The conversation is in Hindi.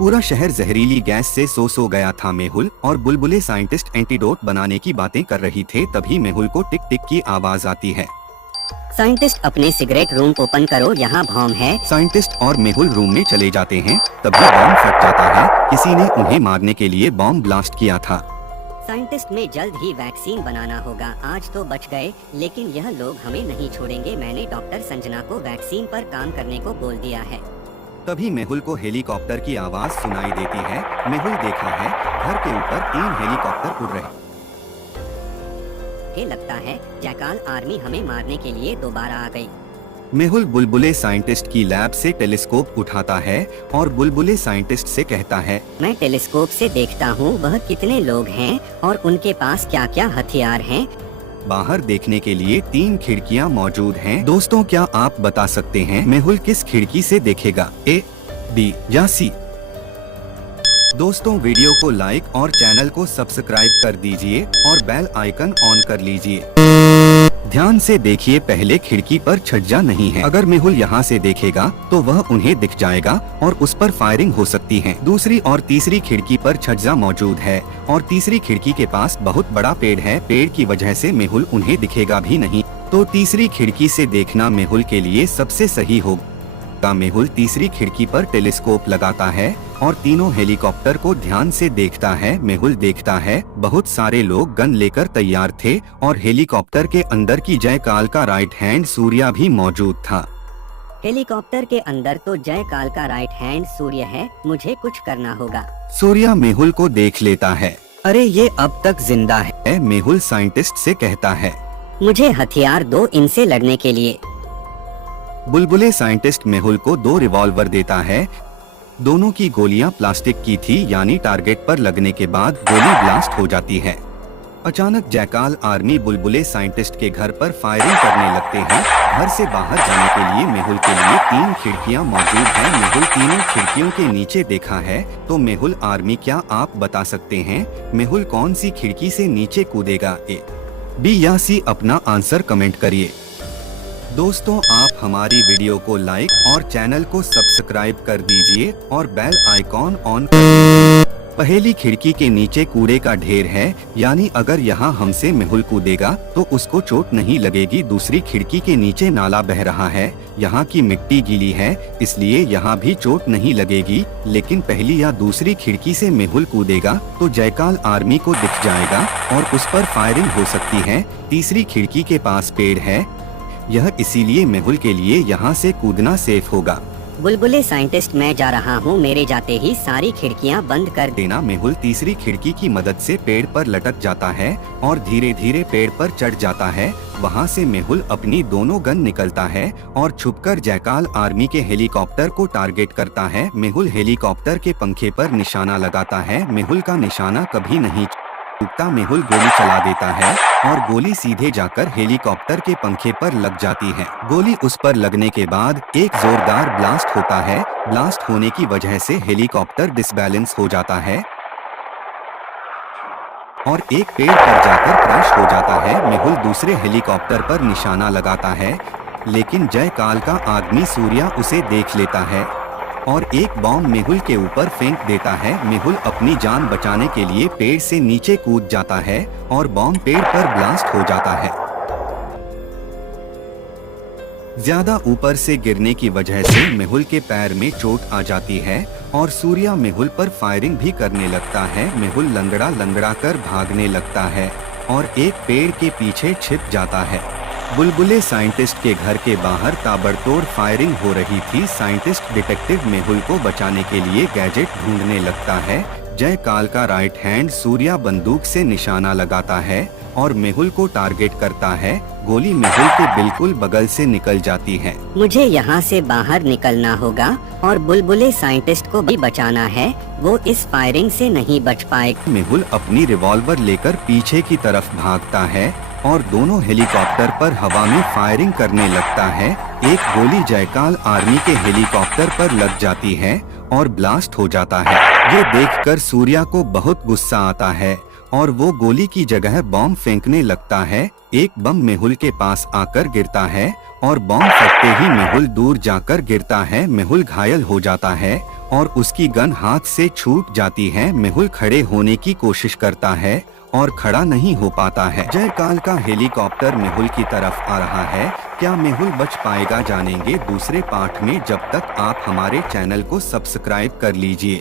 पूरा शहर जहरीली गैस से सो गया था। मेहुल और बुलबुले साइंटिस्ट एंटीडोट बनाने की बातें कर रही थे। तभी मेहुल को टिक टिक की आवाज आती है। साइंटिस्ट अपने सिगरेट रूम ओपन करो, यहाँ बॉम्ब है। साइंटिस्ट और मेहुल रूम में चले जाते हैं। तभी बॉम्ब फट जाता है। किसी ने उन्हें मारने के लिए बॉम्ब ब्लास्ट किया था। साइंटिस्ट में जल्द ही वैक्सीन बनाना होगा। आज तो बच गए, लेकिन यह लोग हमें नहीं छोड़ेंगे। मैंने डॉक्टर संजना को वैक्सीन पर काम करने को बोल दिया है। तभी मेहुल को हेलीकॉप्टर की आवाज सुनाई देती है। मेहुल देखा है घर के ऊपर 3 हेलीकॉप्टर उड़ रहे। लगता है जैकाल आर्मी हमें मारने के लिए दोबारा आ गई। मेहुल बुलबुले साइंटिस्ट की लैब से टेलीस्कोप उठाता है और बुलबुले साइंटिस्ट से कहता है, मैं टेलीस्कोप से देखता हूँ वह कितने लोग हैं और उनके पास क्या क्या हथियार हैं। बाहर देखने के लिए 3 खिड़कियाँ मौजूद हैं। दोस्तों, क्या आप बता सकते हैं मेहुल किस खिड़की से देखेगा, ए, बी या सी? दोस्तों, वीडियो को लाइक और चैनल को सब्सक्राइब कर दीजिए और बेल आइकन ऑन कर लीजिए। ध्यान से देखिए, पहले खिड़की पर छज्जा नहीं है। अगर मेहुल यहाँ से देखेगा तो वह उन्हें दिख जाएगा और उस पर फायरिंग हो सकती है। दूसरी और तीसरी खिड़की पर छज्जा मौजूद है और तीसरी खिड़की के पास बहुत बड़ा पेड़ है। पेड़ की वजह से मेहुल उन्हें दिखेगा भी नहीं, तो तीसरी खिड़की से देखना मेहुल के लिए सबसे सही होगा। मेहुल तीसरी खिड़की पर टेलीस्कोप लगाता है और तीनों हेलीकॉप्टर को ध्यान से देखता है। मेहुल देखता है बहुत सारे लोग गन लेकर तैयार थे और हेलीकॉप्टर के अंदर की जयकाल का राइट हैंड सूर्या भी मौजूद था। हेलीकॉप्टर के अंदर तो जयकाल का राइट हैंड सूर्य है, मुझे कुछ करना होगा। सूर्या मेहुल को देख लेता है। अरे ये अब तक जिंदा है। मेहुल साइंटिस्ट से कहता है, मुझे हथियार दो इनसे लड़ने के लिए। बुलबुले साइंटिस्ट मेहुल को 2 रिवॉल्वर देता है। दोनों की गोलियां प्लास्टिक की थी, यानी टारगेट पर लगने के बाद गोली ब्लास्ट हो जाती है। अचानक जैकाल आर्मी बुलबुले साइंटिस्ट के घर पर फायरिंग करने लगते हैं। घर से बाहर जाने के लिए मेहुल के लिए 3 खिड़कियां मौजूद हैं। मेहुल तीनों खिड़कियों के नीचे देखा है। तो मेहुल आर्मी, क्या आप बता सकते हैं मेहुल कौन सी खिड़की से नीचे कूदेगा, ए, बी या सी? अपना आंसर कमेंट करिए। दोस्तों, आप हमारी वीडियो को लाइक और चैनल को सब्सक्राइब कर दीजिए और बेल आइकॉन ऑन कर दीजिए। पहली खिड़की के नीचे कूड़े का ढेर है, यानी अगर यहाँ हमसे मेहुल कूदेगा तो उसको चोट नहीं लगेगी। दूसरी खिड़की के नीचे नाला बह रहा है, यहाँ की मिट्टी गीली है, इसलिए यहाँ भी चोट नहीं लगेगी। लेकिन पहली या दूसरी खिड़की से मेहुल कूदेगा तो जयकाल आर्मी को दिख जाएगा और उस पर फायरिंग हो सकती है। तीसरी खिड़की के पास पेड़ है, यह इसीलिए मेहुल के लिए यहाँ से कूदना सेफ होगा। बुलबुले साइंटिस्ट, मैं जा रहा हूँ, मेरे जाते ही सारी खिड़कियाँ बंद कर देना। मेहुल तीसरी खिड़की की मदद से पेड़ पर लटक जाता है और धीरे धीरे पेड़ पर चढ़ जाता है। वहाँ से मेहुल अपनी दोनों गन निकलता है और छुपकर जयकाल आर्मी के हेलीकॉप्टर को टारगेट करता है। मेहुल हेलीकॉप्टर के पंखे पर निशाना लगाता है। मेहुल का निशाना कभी नहीं चूकता। मेहुल गोली चला देता है और गोली सीधे जाकर हेलीकॉप्टर के पंखे पर लग जाती है। गोली उस पर लगने के बाद एक जोरदार ब्लास्ट होता है। ब्लास्ट होने की वजह से हेलीकॉप्टर डिसबैलेंस हो जाता है और एक पेड़ पर जाकर क्रैश हो जाता है। मेहुल दूसरे हेलीकॉप्टर पर निशाना लगाता है, लेकिन जयकाल का आदमी सूर्या उसे देख लेता है और एक बॉम्ब मेहुल के ऊपर फेंक देता है। मेहुल अपनी जान बचाने के लिए पेड़ से नीचे कूद जाता है और बॉम्ब पेड़ पर ब्लास्ट हो जाता है। ज्यादा ऊपर से गिरने की वजह से मेहुल के पैर में चोट आ जाती है और सूर्या मेहुल पर फायरिंग भी करने लगता है। मेहुल लंगड़ा लंगड़ा कर भागने लगता है और एक पेड़ के पीछे छिप जाता है। बुलबुले साइंटिस्ट के घर के बाहर ताबड़तोड़ फायरिंग हो रही थी। साइंटिस्ट डिटेक्टिव मेहुल को बचाने के लिए गैजेट ढूंढने लगता है। जयकाल का राइट हैंड सूर्या बंदूक से निशाना लगाता है और मेहुल को टारगेट करता है। गोली मेहुल के बिल्कुल बगल से निकल जाती है। मुझे यहाँ से बाहर निकलना होगा और बुलबुले साइंटिस्ट को भी बचाना है, वो इस फायरिंग से नहीं बच पाएगा। मेहुल अपनी रिवॉल्वर लेकर पीछे की तरफ भागता है और दोनों हेलीकॉप्टर पर हवा में फायरिंग करने लगता है। एक गोली जयकाल आर्मी के हेलीकॉप्टर पर लग जाती है और ब्लास्ट हो जाता है। ये देखकर सूर्या को बहुत गुस्सा आता है और वो गोली की जगह बॉम्ब फेंकने लगता है। एक बम मेहुल के पास आकर गिरता है और बॉम्ब फटते ही मेहुल दूर जाकर गिरता है। मेहुल घायल हो जाता है और उसकी गन हाथ से छूट जाती है। मेहुल खड़े होने की कोशिश करता है और खड़ा नहीं हो पाता है। जयकाल का हेलीकॉप्टर मेहुल की तरफ आ रहा है। क्या मेहुल बच पाएगा, जानेंगे दूसरे पार्ट में। जब तक आप हमारे चैनल को सब्सक्राइब कर लीजिए।